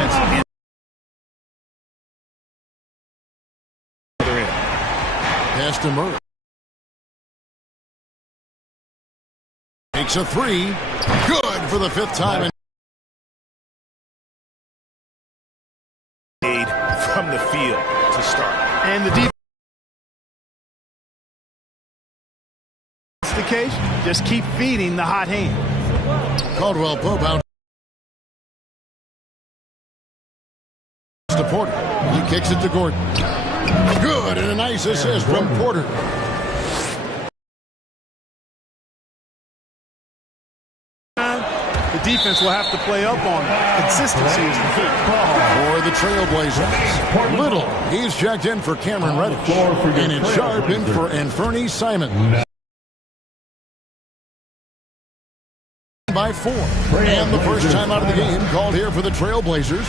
defense. Pass to Murray. Makes a three. Good for the fifth time. From the field to start. And the defense. That's the case. Just keep feeding the hot hand. Caldwell Pope out to Porter. He kicks it to Gordon. Good, and a nice assist from Porter. The defense will have to play up on it. Consistency is the key. For the Trailblazers, Little, he's checked in for Cameron Reddish. And it's Sharp in for Anfernee Simon. By 4. And the first time out of the game called here for the Trailblazers.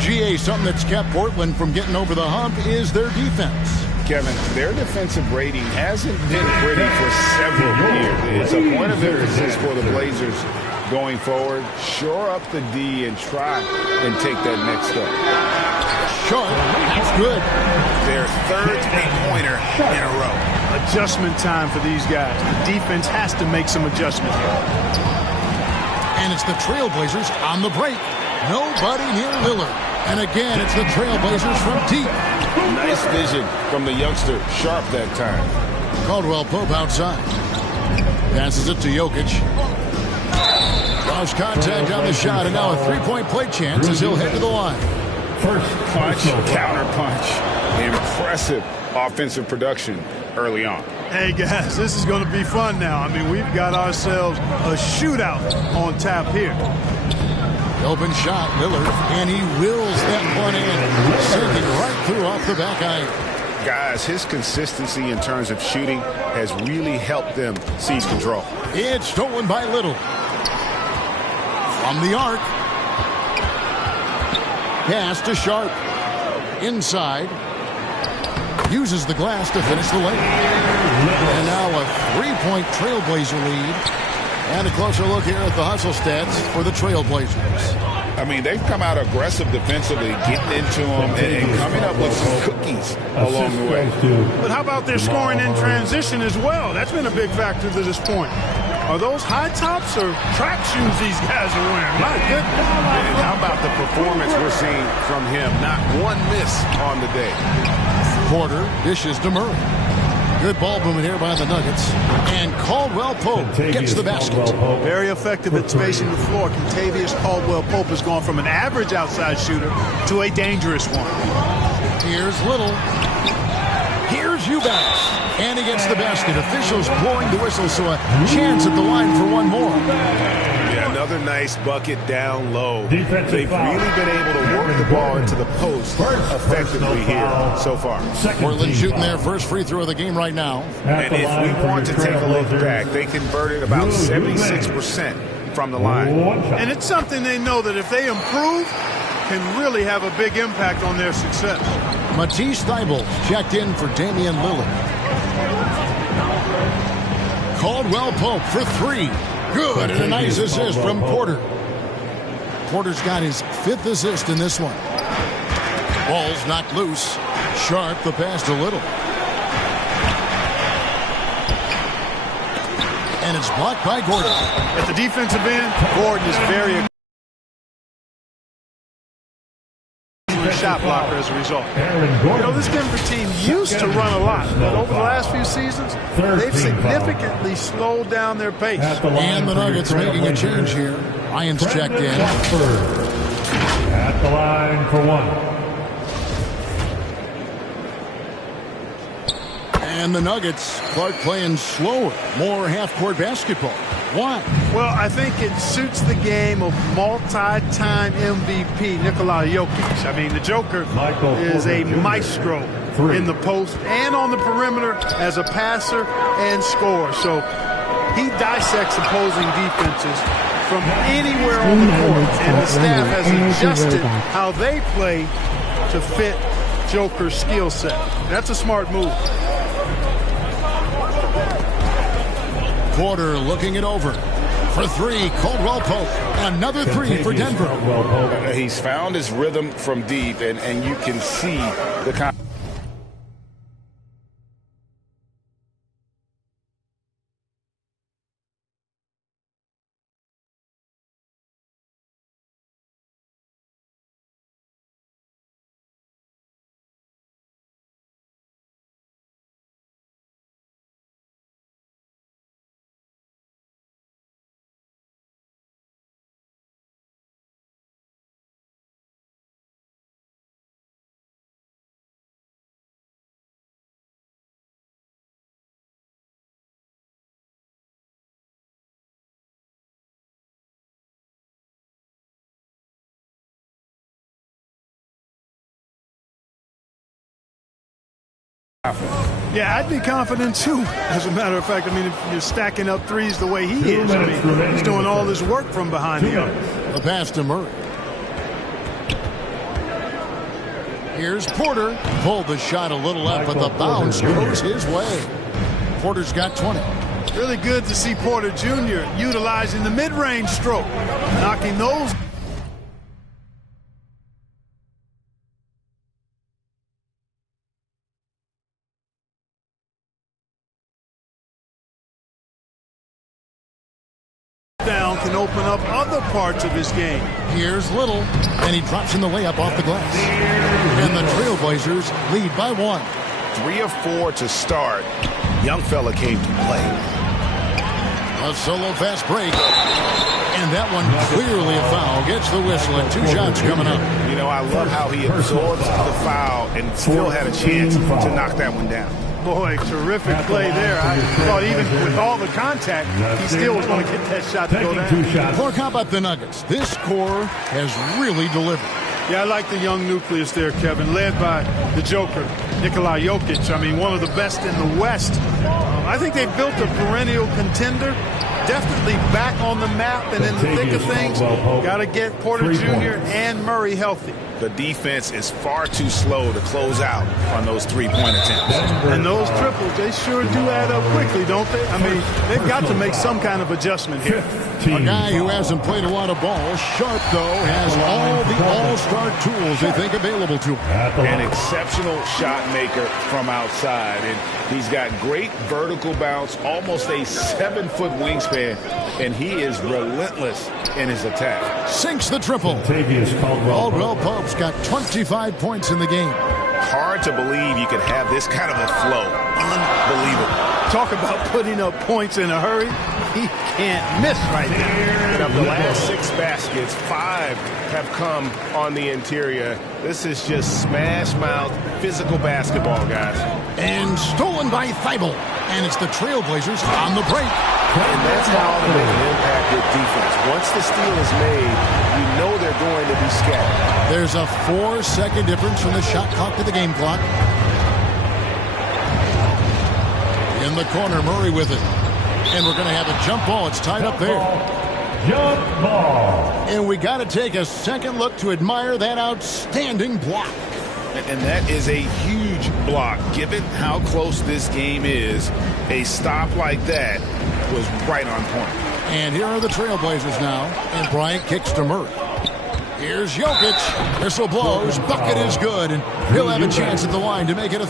GA, something that's kept Portland from getting over the hump is their defense. Kevin, their defensive rating hasn't been pretty for several years. It's a point of emphasis for the Blazers going forward. Shore up the D and try and take that next step. Sharp, that's good. Their third three-pointer in a row. Adjustment time for these guys. The defense has to make some adjustment here. And it's the Trailblazers on the break. Nobody near Lillard. And again, it's the Trailblazers from deep. Nice vision from the youngster, Sharp that time. Caldwell Pope outside. Passes it to Jokic. Lost contact on the shot, and now a three-point play chance as he'll head to the line. First punch, counter punch. Impressive offensive production early on. Hey, guys, this is going to be fun now. I mean, we've got ourselves a shootout on tap here. Open shot, Lillard, and he wills that one in, sinking right through off the back iron. Guys, his consistency in terms of shooting has really helped them seize control. It's stolen by Little. From the arc. Pass to Sharp. Inside. Uses the glass to finish the lane. And now a three-point Trailblazer lead. And a closer look here at the hustle stats for the Trailblazers. I mean, they've come out aggressive defensively, getting into them and coming up with some cookies along the way. But how about their scoring in transition as well? That's been a big factor to this point. Are those high tops or track shoes these guys are wearing? My goodness. And how about the performance we're seeing from him? Not one miss on the day. Porter dishes to Murray. Good ball movement here by the Nuggets. And Caldwell Pope gets the basket. Very effective at spacing the floor. Kentavious Caldwell Pope has gone from an average outside shooter to a dangerous one. Here's Little. Here's Eubanks. And he gets the basket. Officials blowing the whistle, so a chance at the line for one more. Yeah, another nice bucket down low. They've really been able to work the ball into the post effectively here so far. Portland shooting their first free throw of the game right now. And if we want to take a look back, they converted about 76% from the line. And it's something they know that if they improve, can really have a big impact on their success. Matisse Thybulle checked in for Damian Lillard. Caldwell Pope for three. Good, and a nice assist from Porter. Porter's got his fifth assist in this one. Ball's knocked loose. Sharp the pass to Little. And it's blocked by Gordon. At the defensive end, Gordon is very aggressive. Shot blocker as a result. You know, this Denver team used to run a lot, but over the last few seasons, they've significantly slowed down their pace. And the Nuggets making a change here. Lyons checked in. At the line for one. And the Nuggets, Clark playing slower, more half-court basketball. Why? Well, I think it suits the game of multi-time MVP Nikola Jokic. I mean, the Joker is a maestro in the post and on the perimeter as a passer and scorer. So he dissects opposing defenses from anywhere on the court. And the staff has adjusted how they play to fit Joker's skill set. That's a smart move. Porter looking it over. For three, Caldwell Pope. Another three for Denver. He's found his rhythm from deep, and you can see the Yeah, I'd be confident too. As a matter of fact, I mean, if you're stacking up threes the way he is, I mean, he's doing all this work from behind the arc. The pass to Murray. Here's Porter. Pulled the shot a little up, but the bounce goes his way. Porter's got 20. Really good to see Porter Jr. utilizing the mid-range stroke, knocking those down, can open up other parts of his game. Here's Little, and he drops in the layup off the glass. And the Trailblazers lead by 1. 3 of 4 to start. Young fella came to play. A solo fast break. And that one clearly a foul. Gets the whistle, and 2 shots coming up. You know, I love how he absorbs the foul and still had a chance to knock that one down. Boy, terrific play there. I thought even with all the contact, he still was going to get that shot to go down. Look, how about the Nuggets? This core has really delivered. Yeah, I like the young nucleus there, Kevin, led by the Joker, Nikola Jokic. I mean, one of the best in the West. I think they've built a perennial contender. Definitely back on the map and in the thick of things. Got to get Porter Jr. and Murray healthy. The defense is far too slow to close out on those three-point attempts. And those triples, they sure do add up quickly, don't they? I mean, they've got to make some kind of adjustment here. A guy who hasn't played a lot of ball. Sharp, though, has all the all-star tools they think available to him. An exceptional shot maker from outside. And he's got great vertical bounce, almost a 7-foot wingspan, and he is relentless in his attack. Sinks the triple. Caldwell Pope's got 25 points in the game. Hard to believe you could have this kind of a flow. Unbelievable. Talk about putting up points in a hurry. He can't miss right there. And of the last 6 baskets, 5 have come on the interior. This is just smash-mouth physical basketball, guys. And stolen by Thibault. And it's the Trailblazers on the break. And that's how they make an impact with defense. Once the steal is made, you know they're going to be scattered. There's a 4-second difference from the shot clock to the game clock. In the corner, Murray with it. And we're going to have a jump ball. It's tied up there. Jump ball. And we got to take a second look to admire that outstanding block. And that is a huge block. Given how close this game is, a stop like that was right on point. And here are the Trailblazers now. And Bryant kicks to Murray. Here's Jokic. Whistle blows. Bucket is good. And he'll have a chance at the line to make it a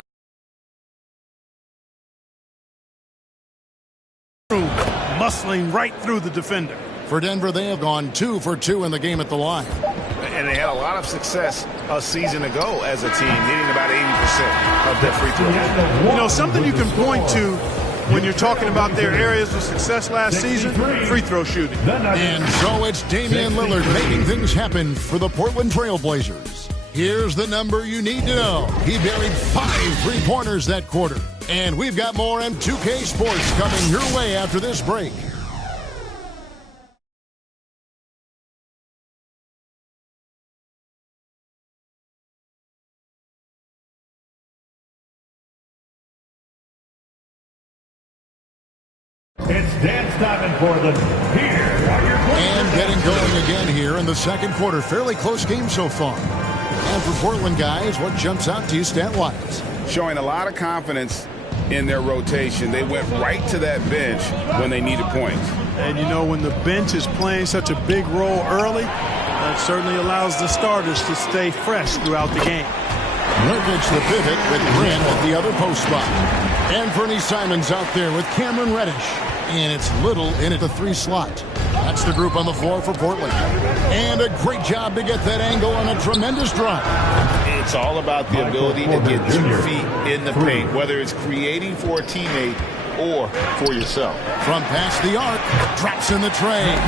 muscling right through the defender. For Denver, they have gone 2 for 2 in the game at the line. And they had a lot of success a season ago as a team, hitting about 80% of their free throws. You know, something you can point to when you're talking about their areas of success last season, free throw shooting. And so it's Damian Lillard making things happen for the Portland Trailblazers. Here's the number you need to know. He buried 5 three-pointers that quarter. And we've got more M2K Sports coming your way after this break. It's Dan Davenport here. And getting going again here in the second quarter. Fairly close game so far. And for Portland guys, what jumps out to you stat-wise? Showing a lot of confidence in their rotation. They went right to that bench when they needed points. And, you know, when the bench is playing such a big role early, that certainly allows the starters to stay fresh throughout the game. Nurkic the pivot with Grant at the other post spot. And Fernie Simons out there with Cameron Reddish. And it's Little in at the 3 slot. That's the group on the floor for Portland. And a great job to get that angle on a tremendous drive. It's all about the ability to get 2 feet in the paint, whether it's creating for a teammate or for yourself. From past the arc, drops in the tray.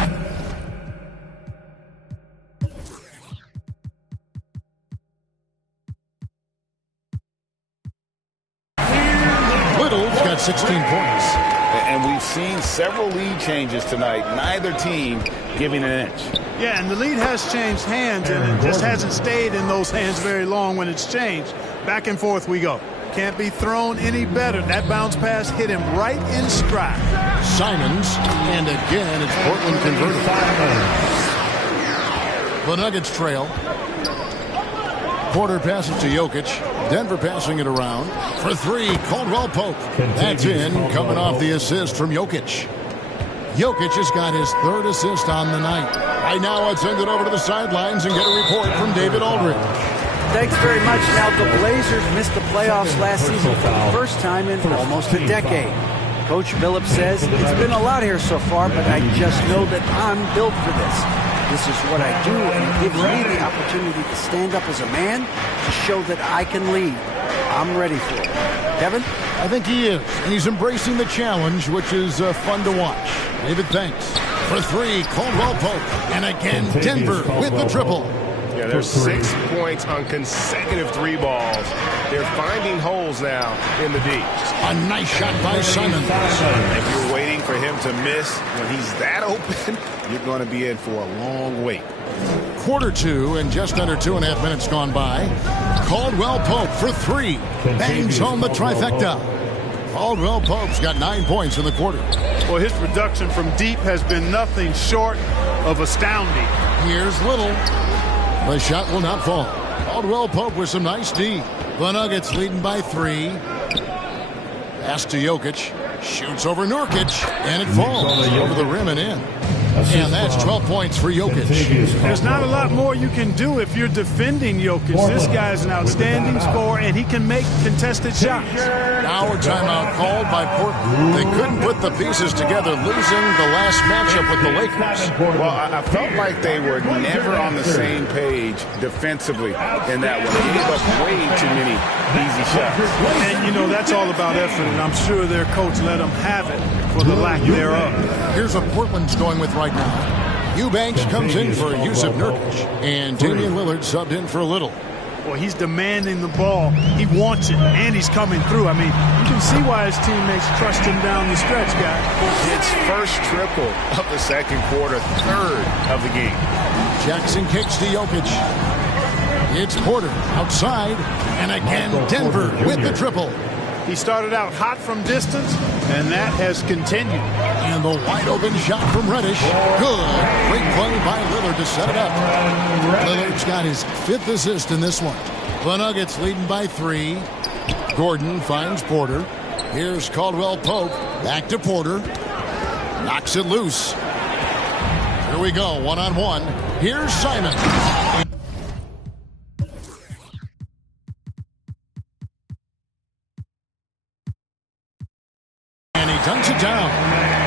Little's got 16 points. And we've seen several lead changes tonight, neither team giving an inch. Yeah, and the lead has changed hands, and it just hasn't stayed in those hands very long when it's changed. Back and forth we go. Can't be thrown any better. That bounce pass hit him right in stride. Simons, and again it's Portland converted. The Nuggets trail. Porter passes to Jokic. Denver passing it around. For 3, Caldwell Pope. That's in, coming off the assist from Jokic. Jokic has got his 3rd assist on the night. Right now, let's send it over to the sidelines and get a report from David Aldridge. Thanks very much. Now, the Blazers missed the playoffs last season for the first time in almost a decade. Coach Billups says, it's been a lot here so far, but I just know that I'm built for this. This is what I do, and it gives me the opportunity to stand up as a man to show that I can lead. I'm ready for it. Kevin? I think he is, and he's embracing the challenge, which is fun to watch. David, thanks. For 3, Caldwell Pope. And again, Denver with the triple. Yeah, there's 6 points on consecutive 3 balls. They're finding holes now in the D. A nice shot by Simons. If you're waiting for him to miss when he's that open, you're going to be in for a long wait. Quarter 2 and just under 2.5 minutes gone by. Caldwell Pope for 3. Bangs home the trifecta. Caldwell Pope's got 9 points in the quarter. Well, his production from deep has been nothing short of astounding. Here's Little. The shot will not fall. Caldwell Pope with some nice D. The Nuggets leading by 3. Pass to Jokic. Shoots over Nurkic. And it falls over the rim and in. And that's 12 points for Jokic. There's not a lot more you can do if you're defending Jokic. This guy's an outstanding scorer, and he can make contested shots. Now a timeout called by Portland. They couldn't put the pieces together, losing the last matchup with the Lakers. Well, I felt like they were never on the same page defensively in that one. They gave up way too many easy shots. And, you know, that's all about effort, and I'm sure their coach let them have it for the lack thereof. Here's what Portland's going with right now. Eubanks comes in for Yusuf Nurkic, and Damian Lillard subbed in for Little. Well, he's demanding the ball. He wants it, and he's coming through. I mean, you can see why his teammates trust him down the stretch, guys. It's first triple of the second quarter, 3rd of the game. Jackson kicks to Jokic. It's Porter outside, and again Denver with the triple. He started out hot from distance, and that has continued. And the wide-open shot from Reddish. Good. Great play by Lillard to set it up. Lillard's got his 5th assist in this one. The Nuggets leading by 3. Gordon finds Porter. Here's Caldwell Pope. Back to Porter. Knocks it loose. Here we go, one-on-one. Here's Simons. Dunks it down.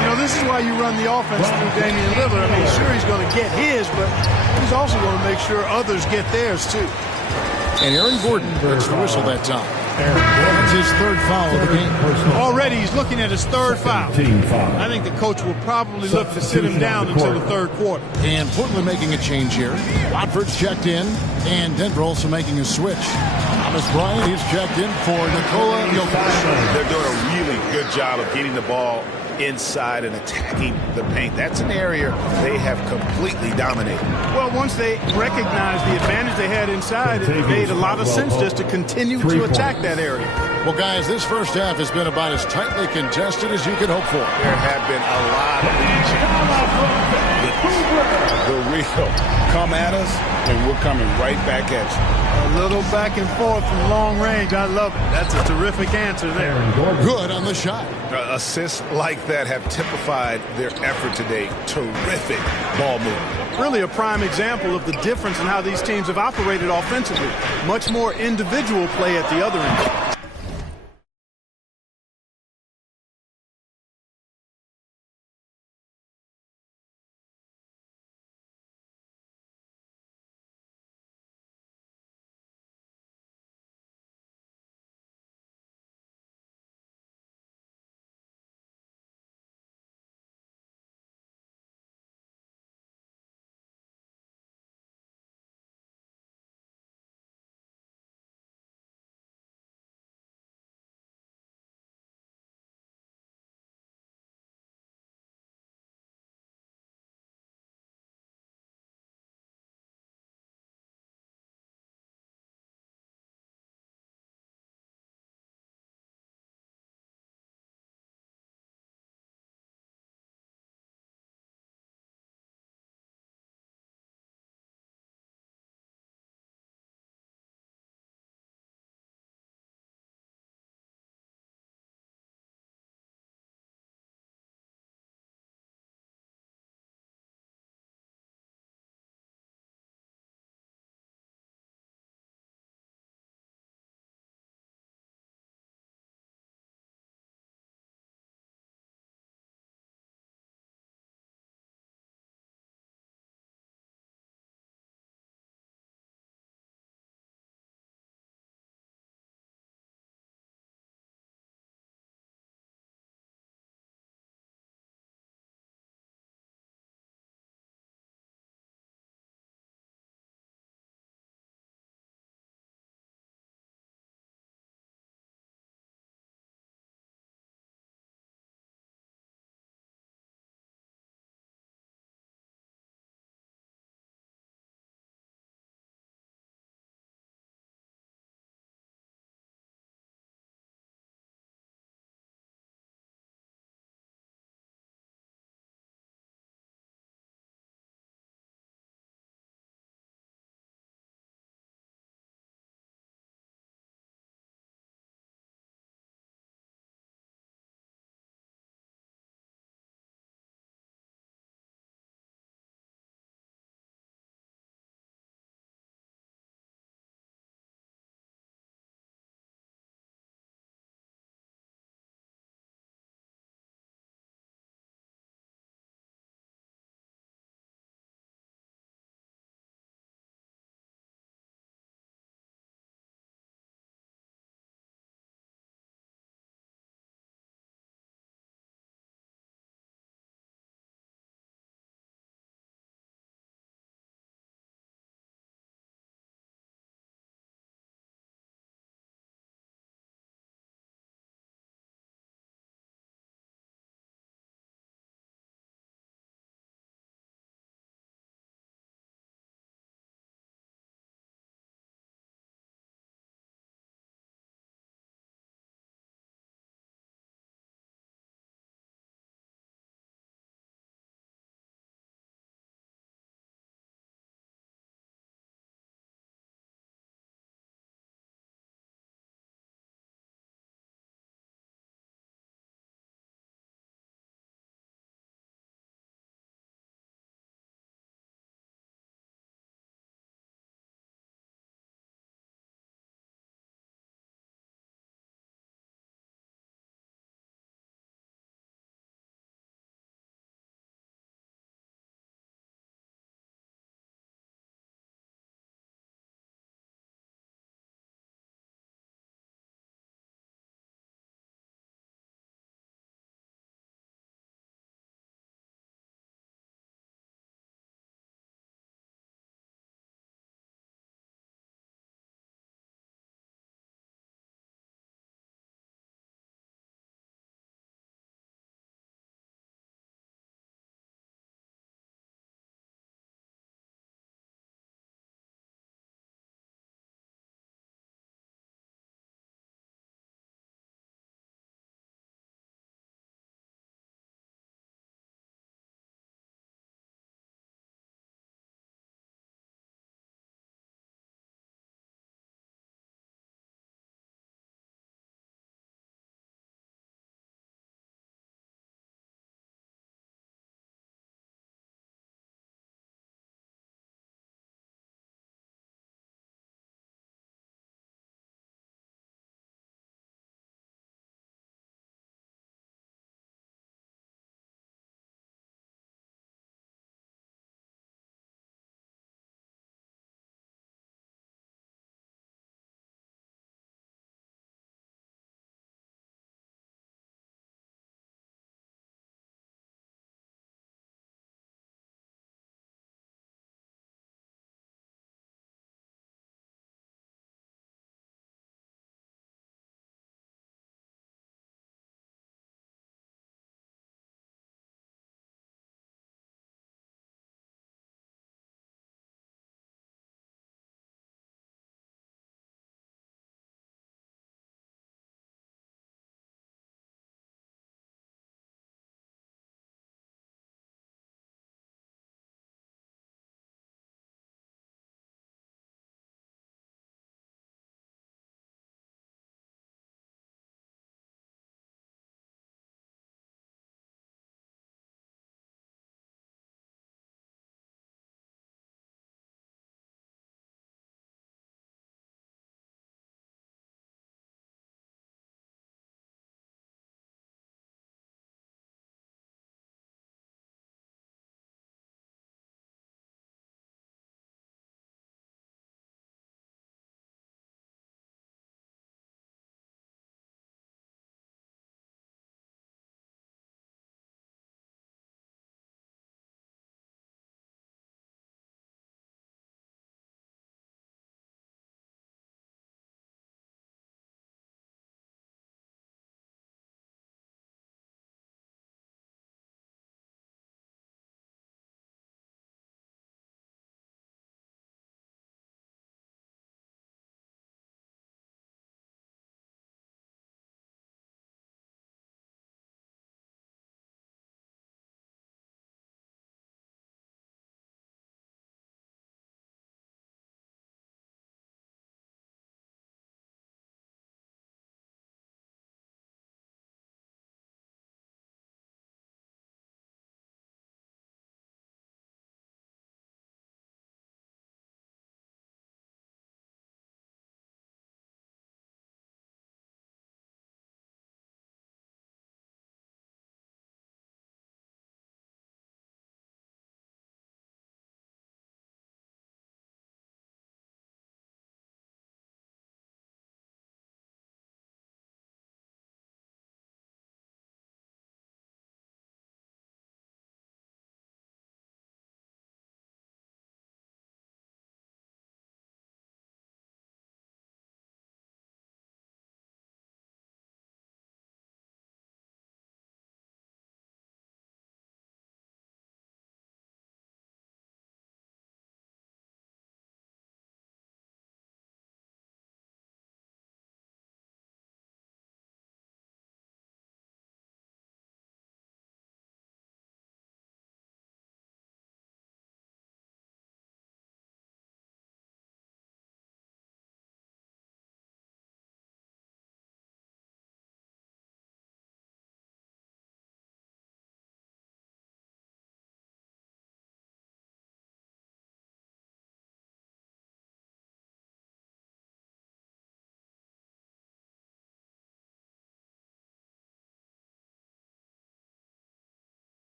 You know, this is why you run the offense through Damian Lillard. I mean, sure, he's going to get his, but he's also going to make sure others get theirs, too. And Aaron Gordon gets the whistle that time. That's his 3rd foul of the game. Already, he's looking at his 3rd foul. I think the coach will probably look to sit him down until the 3rd quarter. And Portland making a change here. Watford's checked in, and Denver also making a switch. Thomas Bryant, he's checked in for Nikola Jokic. They're doing a really good job of getting the ball inside and attacking the paint. That's an area they have completely dominated. Well, once they recognized the advantage they had inside, it made a lot of sense just to continue to attack that area. Well, guys, this first half has been about as tightly contested as you could hope for. There have been a lot of lead changes. The The real. Come at us, and we're coming right back at you. A little back and forth from long range. I love it. That's a terrific answer there. Good on the shot. Assists like that have typified their effort today. Terrific ball movement. Really a prime example of the difference in how these teams have operated offensively. Much more individual play at the other end.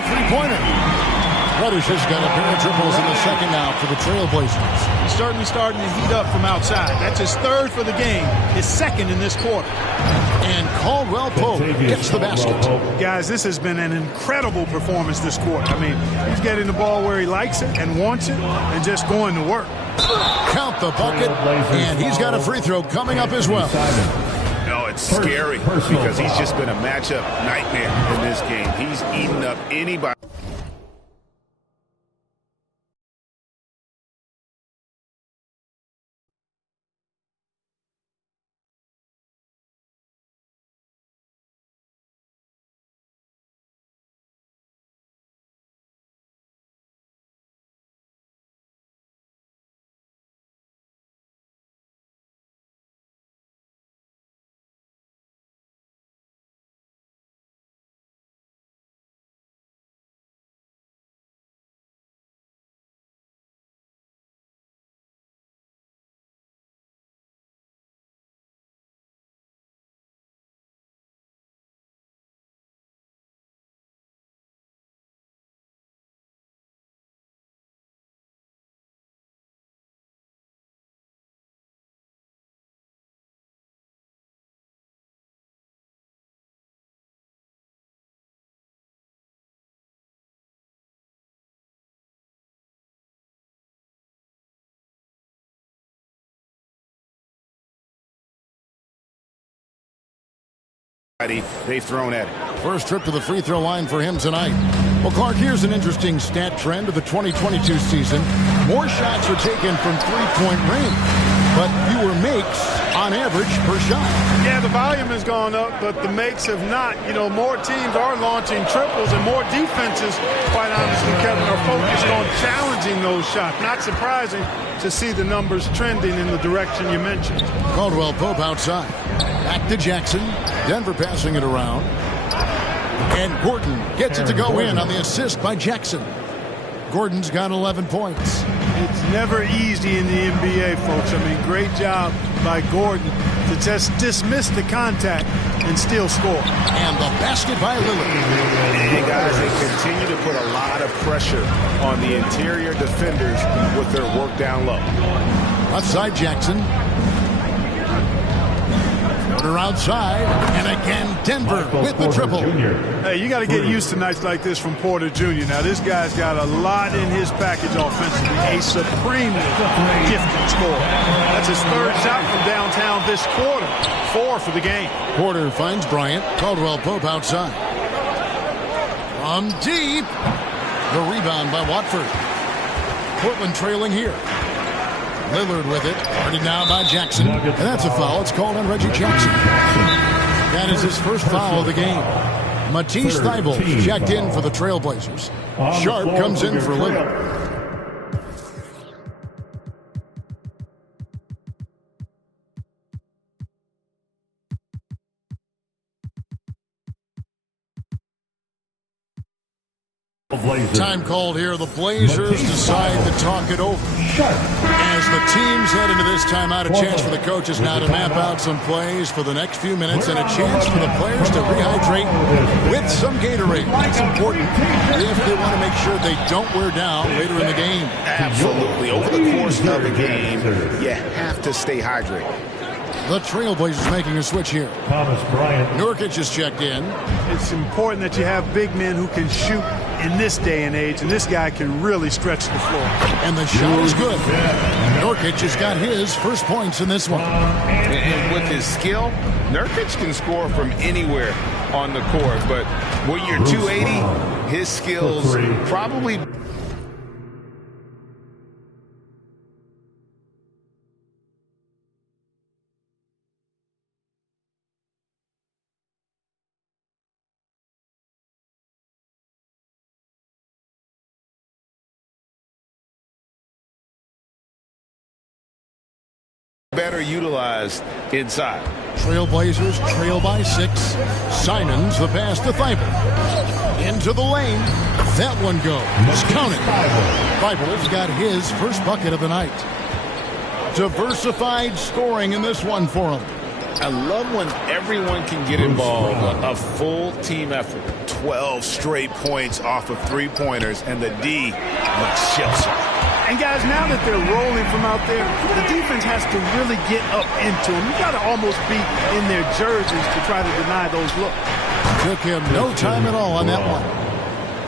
the three-pointer. Reddish has got a pair of triples in the second now for the Trailblazers. He's certainly starting to heat up from outside. That's his third for the game, his second in this quarter. And Caldwell Pope gets the basket. Guys, this has been an incredible performance this quarter. I mean, he's getting the ball where he likes it and wants it and just going to work. Count the bucket, and he's got a free throw coming up as well. No, it's scary because he's just been a matchup nightmare in this game. He's eating up anybody. They've thrown at it. First trip to the free throw line for him tonight. Well, Clark, here's an interesting stat trend of the 2022 season. More shots were taken from three-point range, but fewer makes on average per shot. Yeah, the volume has gone up, but the makes have not. You know, more teams are launching triples, and more defenses, quite honestly, Kevin, are focused on challenging those shots. Not surprising to see the numbers trending in the direction you mentioned. Caldwell Pope outside. Back to Jackson. Denver passing it around. And Gordon gets it to go in on the assist by Jackson. Gordon's got 11 points. It's never easy in the NBA, folks. I mean, great job by Gordon to just dismiss the contact and still score. And the basket by Lillard. And guys, they continue to put a lot of pressure on the interior defenders with their work down low. Left side Jackson. Porter outside, and again Denver with the triple. Hey, you got to get used to nights like this from Porter Jr. Now, this guy's got a lot in his package offensively. A supremely gifted scorer. That's his third shot from downtown this quarter. 4 for the game. Porter finds Bryant. Caldwell Pope outside. From deep. The rebound by Watford. Portland trailing here. Lillard with it. Guarded now by Jackson. And that's a foul. It's called on Reggie Jackson. That is his first foul of the game. Matisse Thybulle checked in for the Trailblazers. Sharp comes in for Lillard. Time called here. The Blazers decide to talk it over. As the teams head into this timeout, a chance for the coaches now to map out some plays for the next few minutes and a chance for the players to rehydrate with some Gatorade. That's important if they want to make sure they don't wear down later in the game. Absolutely. Over the course of the game, you have to stay hydrated. The Trailblazers making a switch here. Thomas Bryant. Nurkic is checked in. It's important that you have big men who can shoot in this day and age, and this guy can really stretch the floor. And the shot is good. Nurkic has got his first points in this one. And with his skill, Nurkic can score from anywhere on the court, but when you're 280, his skills probably... better utilized inside. Trailblazers trail by 6. Simons the pass to Thybulle. Into the lane. That one goes. Count it. Thybulle's got his first bucket of the night. Diversified scoring in this one for him. I love when everyone can get involved, a full team effort. 12 straight points off of three-pointers, and the D looks shell-shocked. And guys, now that they're rolling from out there, the defense has to really get up into them. You got to almost be in their jerseys to try to deny those looks. Took him no time at all on that one.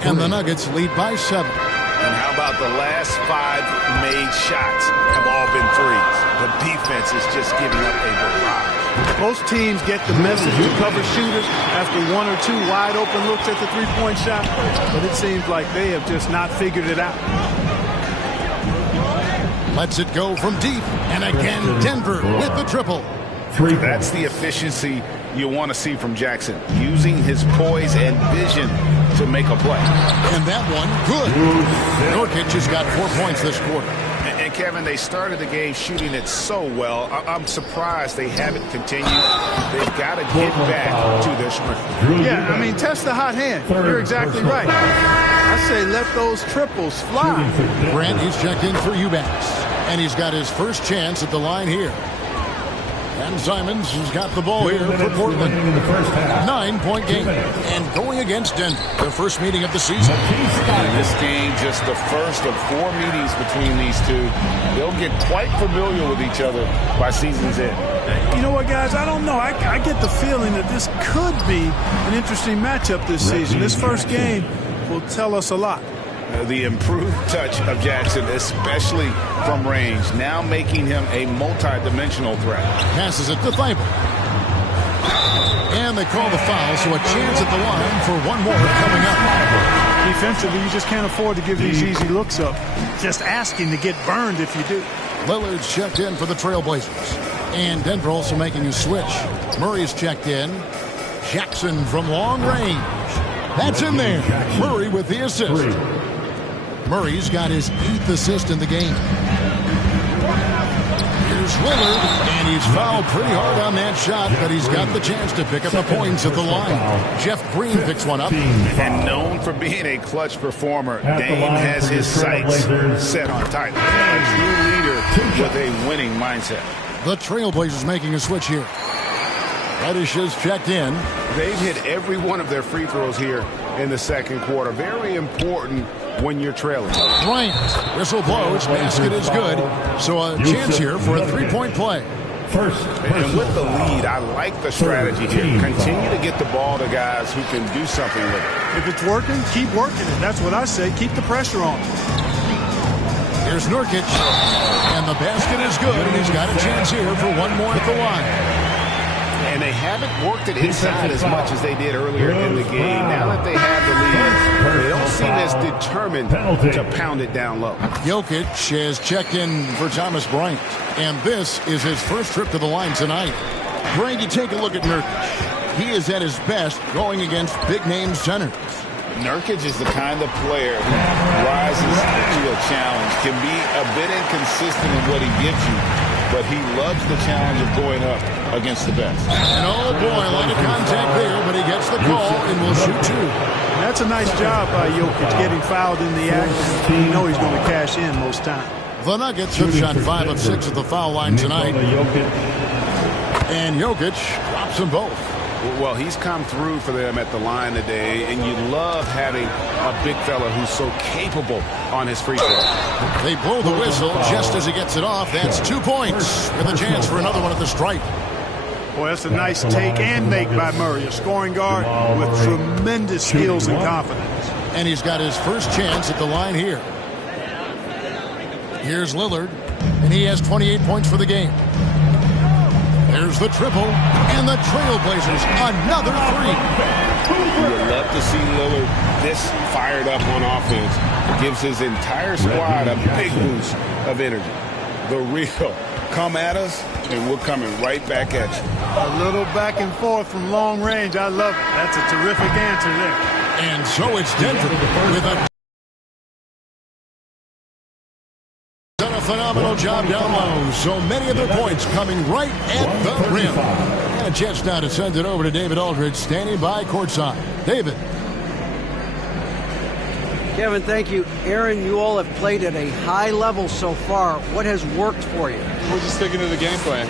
And the Nuggets lead by 7. And how about the last 5 made shots have all been threes? The defense is just giving up a barrage. Most teams get the message to cover shooters after 1 or 2 wide open looks at the three-point shot, but it seems like they have just not figured it out. Lets it go from deep, and again Denver with the triple. That's the efficiency you want to see from Jackson, using his poise and vision to make a play. And that one, good. Nurkic has got 4 points this quarter. And Kevin, they started the game shooting it so well. I'm surprised they haven't continued. They've got to get back to their strength. Yeah, I mean, test the hot hand. You're exactly right. I say let those triples fly. Grant, he's checked in for Eubanks. And he's got his first chance at the line here. And Simons has got the ball here for Portland. 9-point game. And going against Denver, their first meeting of the season. And this game, just the first of 4 meetings between these two. They'll get quite familiar with each other by season's end. You know what, guys? I don't know. I get the feeling that this could be an interesting matchup this season. This first game will tell us a lot. The improved touch of Jackson, especially from range, now making him a multi-dimensional threat. Passes it to Thibault. And they call the foul, so a chance at the line for one more coming up. Defensively, you just can't afford to give these easy looks up. Just asking to get burned if you do. Lillard's checked in for the Trailblazers. And Denver also making a switch. Murray's checked in. Jackson from long range. That's in there. Murray with the assist. Murray's got his 8th assist in the game. Here's Lillard, and he's fouled pretty hard on that shot, but he's got the chance to pick up the points at the line. Jeff Green picks one up. And known for being a clutch performer, Dame has his sights set on title. A true leader with a winning mindset. The Trailblazers making a switch here. Reddish is checked in. They've hit every one of their free throws here in the second quarter. Very important when you're trailing. Bryant, whistle blows, basket is good. So a chance here for a three-point play. And with the lead, I like the strategy here. Continue to get the ball to guys who can do something with it. If it's working, keep working it. That's what I say. Keep the pressure on. Here's Nurkic, and the basket is good, and he's got a chance here for one more at the line. And they haven't worked it inside as much as they did earlier in the game. Now that they have the lead, they don't seem as determined to pound it down low. Jokic has checked in for Thomas Bryant, and this is his first trip to the line tonight. Greg, you take a look at Nurkic. He is at his best going against big-name centers. Nurkic is the kind of player who rises to a challenge, can be a bit inconsistent in what he gives you, but he loves the challenge of going up against the best. And oh boy, a lot of contact there, but he gets the call and will shoot 2. That's a nice job by Jokic getting fouled in the act. You know he's going to cash in most times. The Nuggets have shot 5 of 6 at the foul line tonight. And Jokic drops them both. Well, he's come through for them at the line today, and you love having a big fella who's so capable on his free throw. They blow the whistle just as he gets it off. That's 2 points with a chance for another one at the stripe. Boy, that's a nice take and make by Murray, a scoring guard with tremendous skills and confidence. And he's got his first chance at the line here. Here's Lillard, and he has 28 points for the game. There's the triple, and the Trailblazers, another 3. You would love to see Lillard this fired up on offense. Gives his entire squad a big boost of energy. The real, come at us, and we're coming right back at you. A little back and forth from long range. I love it. That's a terrific answer there. And so it's Denver with a phenomenal job down low. So many of their points coming right at the rim. And a chance now to send it over to David Aldridge, standing by courtside. David. Kevin, thank you. Aaron, you all have played at a high level so far. What has worked for you? We're just sticking to the game plan.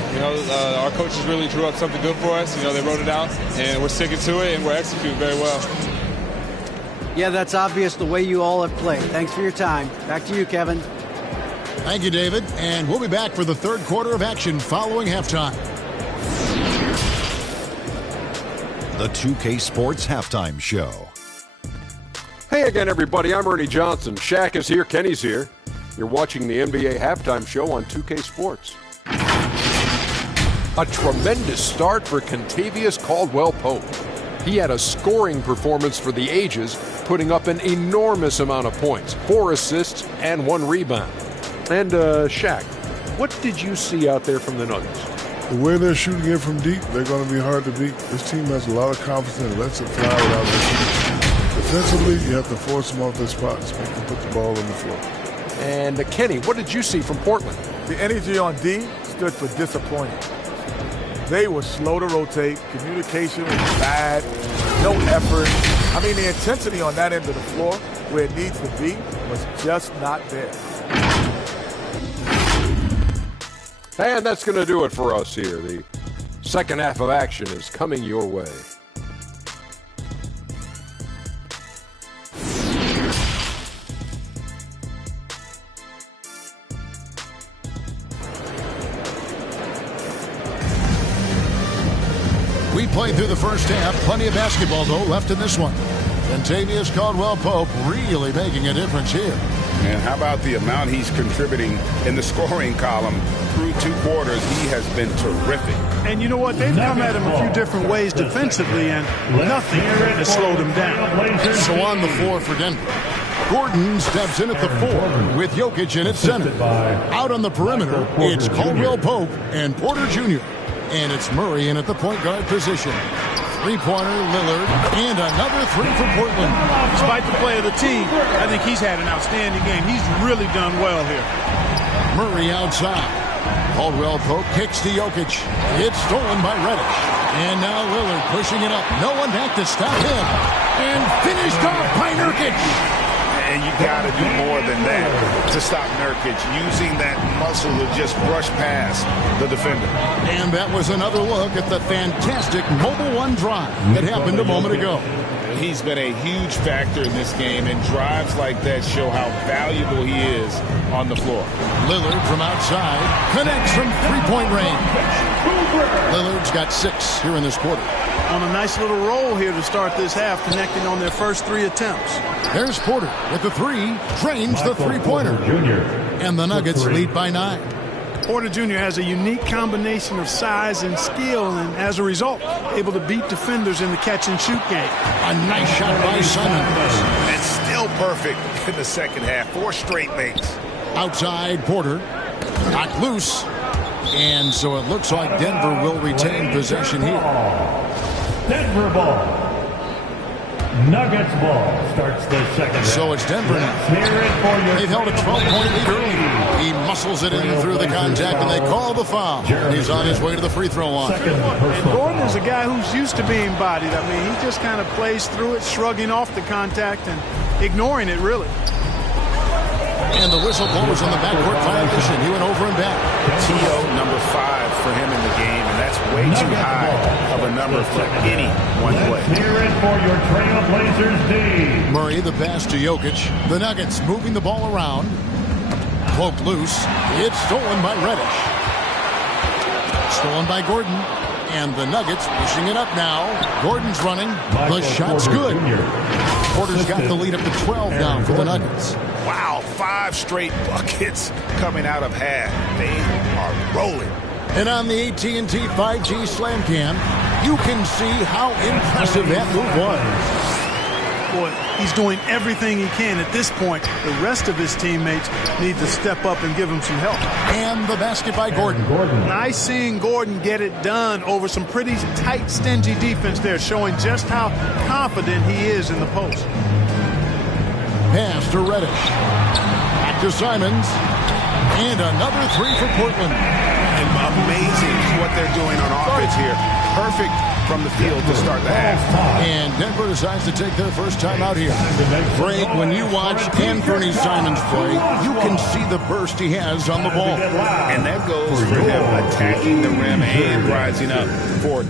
Our coaches really drew up something good for us. They wrote it out, and we're sticking to it, and we're executing very well. Yeah, that's obvious the way you all have played. Thanks for your time. Back to you, Kevin. Thank you, David. And we'll be back for the third quarter of action following halftime. The 2K Sports Halftime Show. Hey again, everybody. I'm Ernie Johnson. Shaq is here. Kenny's here. You're watching the NBA Halftime Show on 2K Sports. A tremendous start for Kentavious Caldwell-Pope. He had a scoring performance for the ages, putting up an enormous amount of points, 4 assists and 1 rebound. And, Shaq, what did you see out there from the Nuggets? The way they're shooting it from deep, they're going to be hard to beat. This team has a lot of confidence and lets it fly without listening. Defensively, you have to force them off their spots, make them put the ball on the floor. And, Kenny, what did you see from Portland? The energy on D stood for disappointing. They were slow to rotate. Communication was bad. No effort. I mean, the intensity on that end of the floor, where it needs to be, was just not there. And that's going to do it for us here. The second half of action is coming your way. We played through the first half. Plenty of basketball, though, left in this one. Kentavious Caldwell-Pope really making a difference here. And how about the amount he's contributing in the scoring column through 2 quarters? He has been terrific. And you know what? They've come at him a few different ways defensively, and nothing has slowed him down. So on the floor for Denver, Gordon steps in at the 4 with Jokic in at center. Out on the perimeter, it's Caldwell-Pope and Porter Jr. And it's Murray in at the point guard position. Three-pointer, Lillard, and another 3 for Portland. Despite the play of the team, I think he's had an outstanding game. He's really done well here. Murray outside. Caldwell-Pope kicks to Jokic. It's stolen by Reddish. And now Lillard pushing it up. No one back to stop him. And finished off by Nurkic. And you got to do more than that to stop Nurkic, using that muscle to just brush past the defender. And that was another look at the fantastic Mobile One drive that happened a moment ago. He's been a huge factor in this game, and drives like that show how valuable he is on the floor. Lillard from outside connects from three-point range. Lillard's got 6 here in this quarter. On a nice little roll here to start this half, connecting on their first 3 attempts. There's Porter with the 3, drains the three-pointer. And the Nuggets lead by 9. Porter Jr. has a unique combination of size and skill, and as a result, able to beat defenders in the catch-and-shoot game. A nice shot by Simons. And still perfect in the second half. 4 straight makes. Outside, Porter. Knocked loose. And so it looks like Denver will retain possession here. Denver ball. Nuggets ball starts the second half. So it's Denver now. They've held a 12-point lead early. He muscles it in through the contact, and they call the foul. He's on his way to the free throw line. And Gordon is a guy who's used to being bodied. I mean, he just kind of plays through it, shrugging off the contact and ignoring it, really. And the whistle blows on the backcourt violation. He went over and back. TO number 5 for him in the game, and that's way too high of a number for any one play. Hear it for your Trailblazers D. Murray, the pass to Jokic. The Nuggets moving the ball around. Poked loose. It's stolen by Reddish. Stolen by Gordon. And the Nuggets pushing it up now. Gordon's running. The shot's good. Porter's got the lead up to 12 now for the Nuggets. Wow, 5 straight buckets coming out of half. They are rolling. And on the AT&T 5G Slam Cam, you can see how impressive that move was. Boy, he's doing everything he can at this point. The rest of his teammates need to step up and give him some help. And the basket by Gordon. Nice seeing Gordon get it done over some pretty tight, stingy defense there, showing just how confident he is in the post. Pass to Reddish. Back to Simons. And another 3 for Portland. Amazing what they're doing on offense here. perfect from the field to start the half. And Denver decides to take their first time out here. Greg, when you watch Anthony Simons play, you can see the burst he has on the ball. And that goes for him attacking the rim and rising up for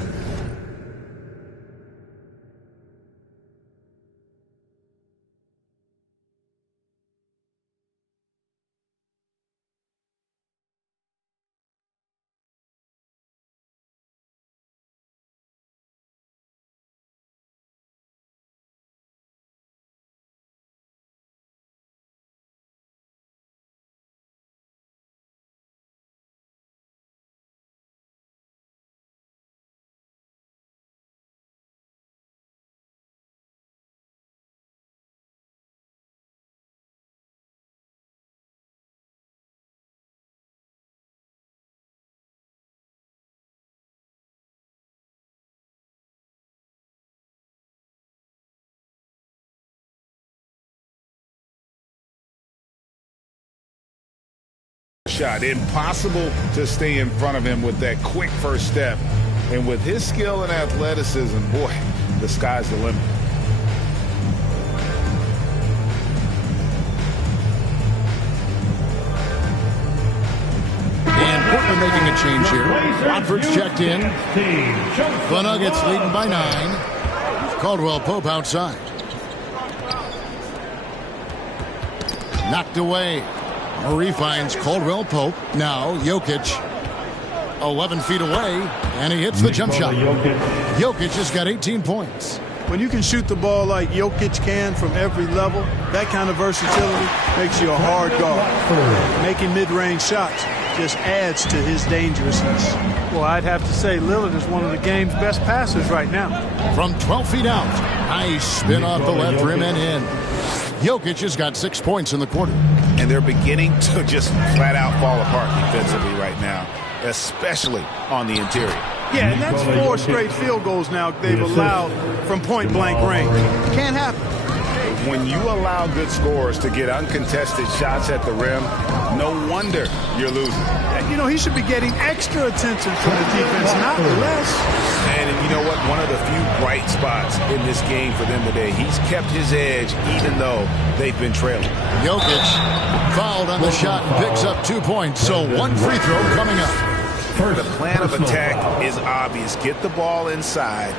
shot. Impossible to stay in front of him with that quick first step. And with his skill and athleticism, boy, the sky's the limit. And Portland making a change here. Watford's checked in. The Nuggets leading by 9. Caldwell Pope outside. Knocked away. Murray finds Caldwell Pope. Now Jokic 11 feet away, and he hits the jump shot. Jokic has got 18 points. When you can shoot the ball like Jokic can from every level, that kind of versatility makes you a hard guard. Making mid-range shots just adds to his dangerousness. Well, I'd have to say Lillard is one of the game's best passers right now. From 12 feet out, nice spin off the left rim and in. Jokic has got 6 points in the quarter. And they're beginning to just flat out fall apart defensively right now, especially on the interior. Yeah, and that's 4 straight field goals now they've allowed from point-blank range. Can't happen. When you allow good scorers to get uncontested shots at the rim, no wonder you're losing. You know, he should be getting extra attention from the defense, not less. And you know what? One of the few bright spots in this game for them today. He's kept his edge even though they've been trailing. Jokic fouled on the shot and picks up 2 points. So 1 free throw coming up. The plan of attack is obvious. Get the ball inside.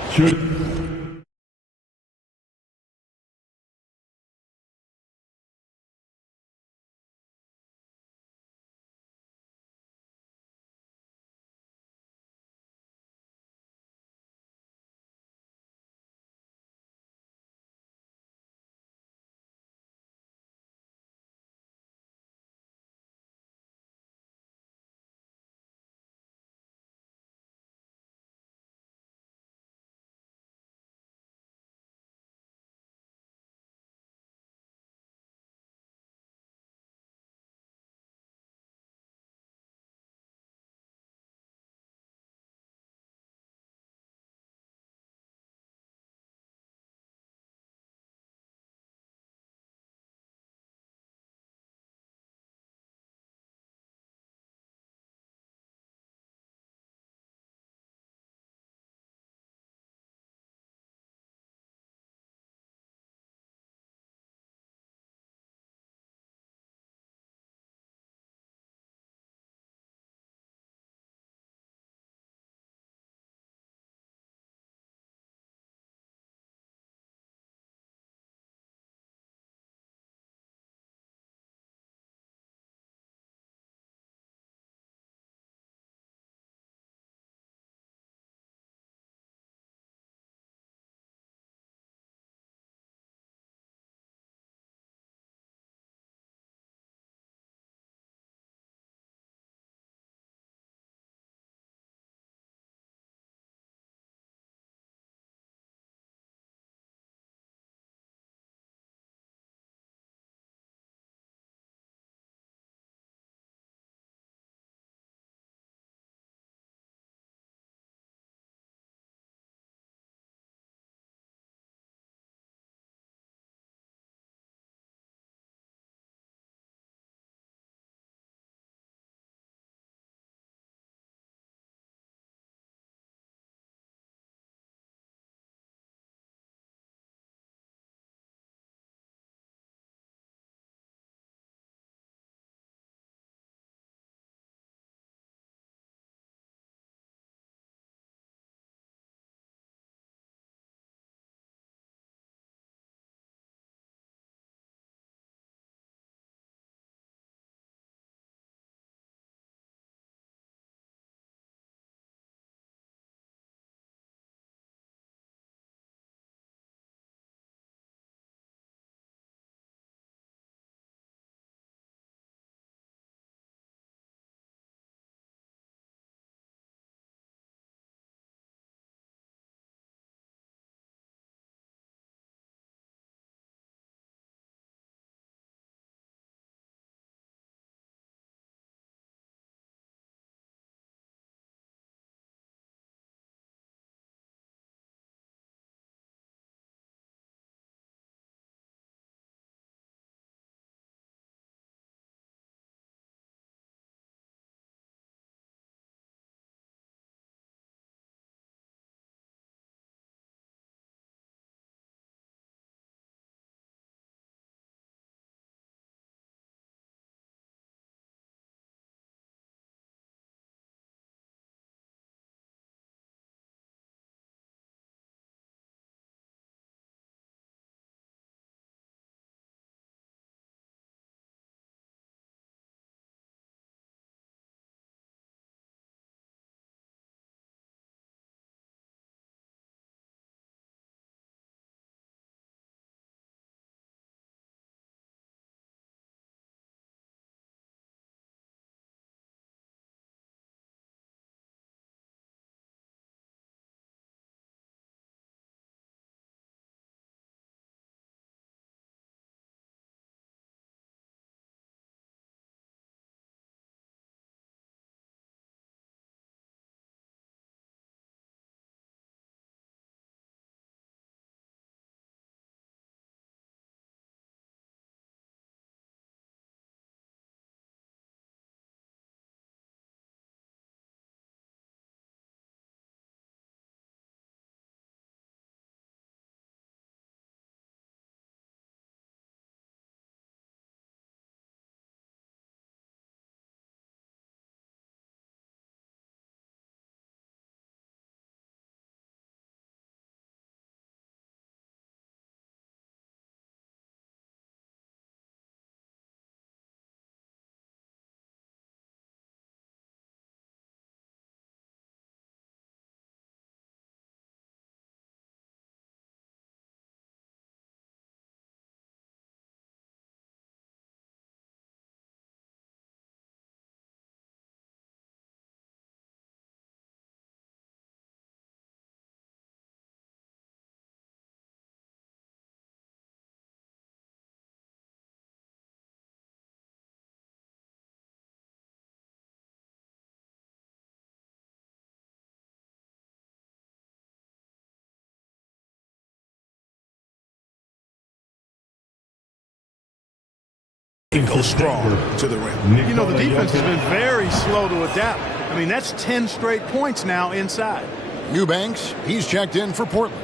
Go strong to the rim. You know, the defense has been very slow to adapt. I mean, that's 10 straight points now inside. Eubanks, he's checked in for Portland.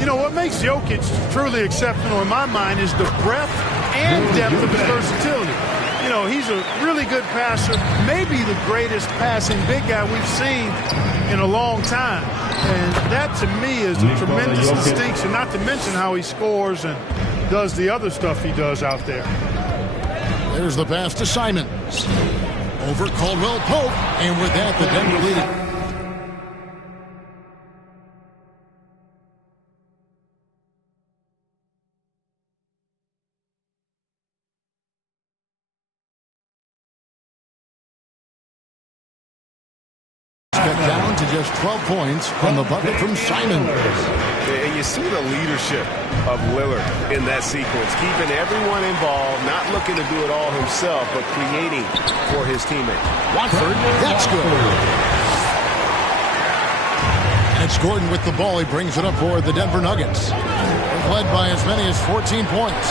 You know, what makes Jokic truly exceptional in my mind is the breadth and depth of his versatility. You know, he's a really good passer, maybe the greatest passing big guy we've seen in a long time. And that, to me, is a tremendous distinction, not to mention how he scores and does the other stuff he does out there. There's the pass to Simons. Over Caldwell Pope, and with that, the Denver lead. Down to just 12 points from the bucket from Simons. And you see the leadership of Lillard in that sequence, keeping everyone involved, not looking to do it all himself, but creating for his teammate. Watford, that's good. And it's Gordon with the ball. He brings it up for the Denver Nuggets. They're led by as many as 14 points.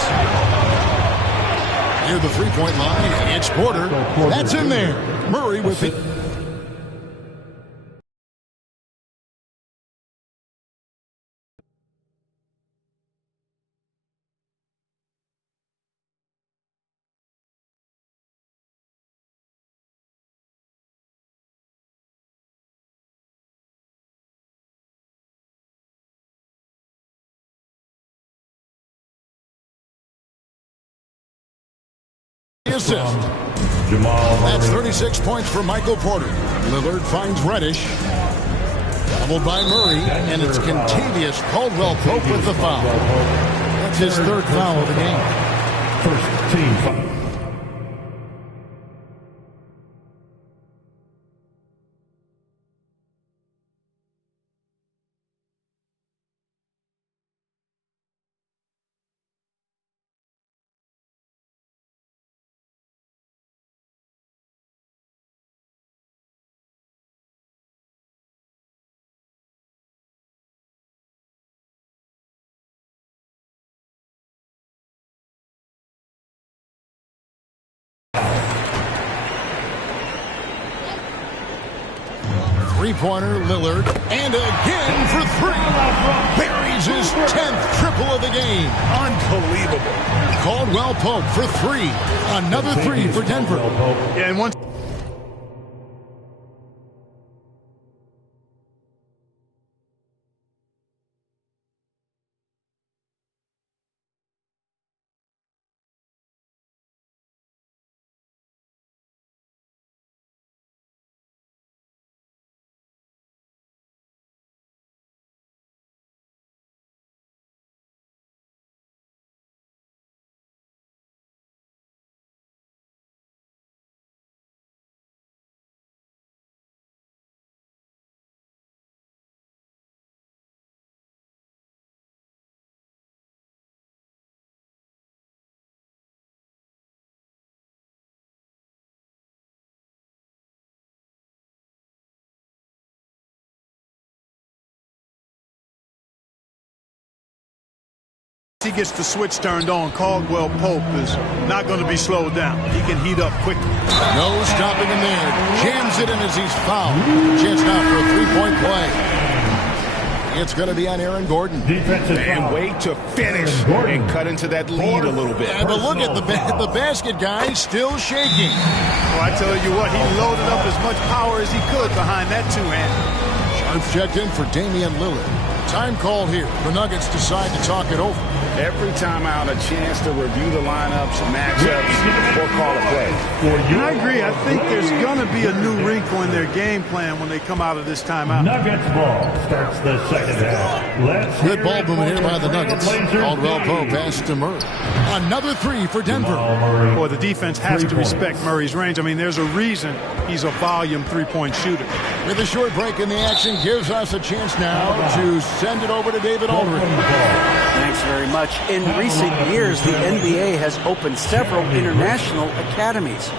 Near the three-point line, it's Porter. That's in there. Murray with it. Assist. That's 36 points for Michael Porter. Lillard finds Reddish. Doubled by Murray, and it's Kentavious Caldwell-Pope with the foul. That's his third foul of the game. First team foul. Three-pointer, Lillard, and again for three. Buries his 10th triple of the game. Unbelievable. Caldwell-Pope for three. Another three for Denver. Yeah, and once he gets the switch turned on, Caldwell Pope is not going to be slowed down. He can heat up quickly. No stopping him there. Jams it in as he's fouled. Chance now for a three-point play. It's going to be on Aaron Gordon. And wait to finish and cut into that lead a little bit. But look at the basket guy still shaking. Well, I tell you what, he loaded up as much power as he could behind that two-hand. Sharp checked in for Damian Lillard. Time called here. The Nuggets decide to talk it over. Every time out, a chance to review the lineups, matchups, or call a play. And I agree. I think there's going to be a new wrinkle in their game plan when they come out of this timeout. Nuggets ball starts the second half. Good ball movement here by the Nuggets. Caldwell-Pope pass to Murray. Another three for Denver. Boy, the defense has to respect Murray's range. I mean, there's a reason he's a volume three-point shooter. With a short break in the action, gives us a chance now to send it over to David Aldridge. Thanks very much. In recent years, the NBA has opened several international academies.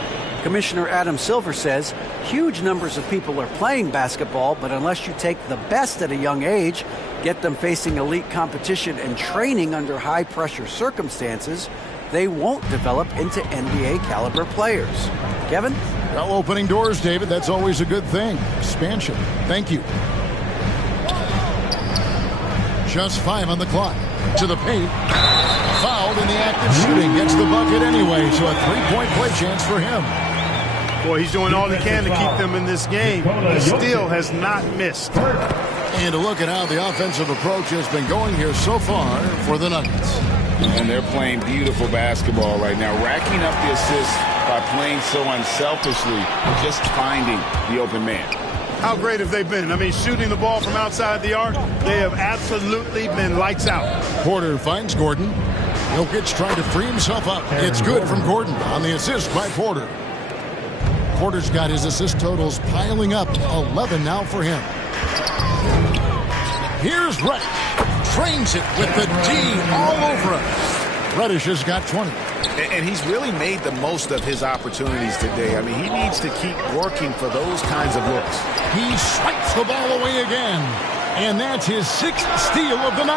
Commissioner Adam Silver says huge numbers of people are playing basketball, but unless you take the best at a young age, get them facing elite competition and training under high-pressure circumstances, they won't develop into NBA caliber players. Kevin? Well, opening doors, David, that's always a good thing. Expansion. Thank you. Just 5 on the clock. To the paint. Fouled in the act of shooting. Gets the bucket anyway, so a 3-point play chance for him. Boy, he's doing all he can to keep them in this game. He still has not missed. And to look at how the offensive approach has been going here so far for the Nuggets. And they're playing beautiful basketball right now, racking up the assists by playing so unselfishly, just finding the open man. How great have they been? I mean, shooting the ball from outside the arc, they have absolutely been lights out. Porter finds Gordon. Jokic trying to free himself up. It's good from Gordon on the assist by Porter. Porter's got his assist totals piling up. 11 now for him. Here's Reddish. Trains it with the D all over us. Reddish has got 20. And he's really made the most of his opportunities today. I mean, he needs to keep working for those kinds of looks. He swipes the ball away again. And that's his 6th steal of the night.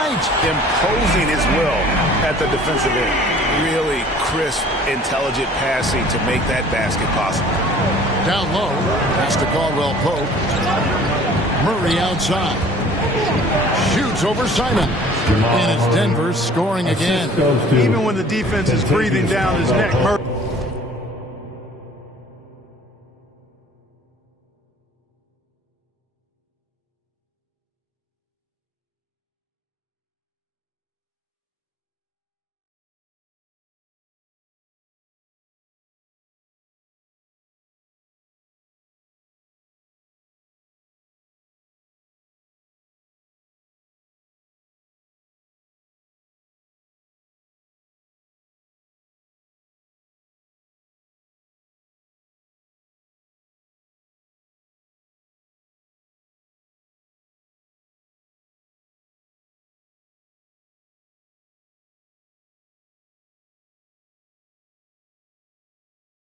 Imposing his will at the defensive end. Really crisp, intelligent passing to make that basket possible. Down low, pass to Caldwell Pope. Murray outside. Shoots over Simon. And it's Denver scoring again. Even when the defense is breathing down his neck, Murray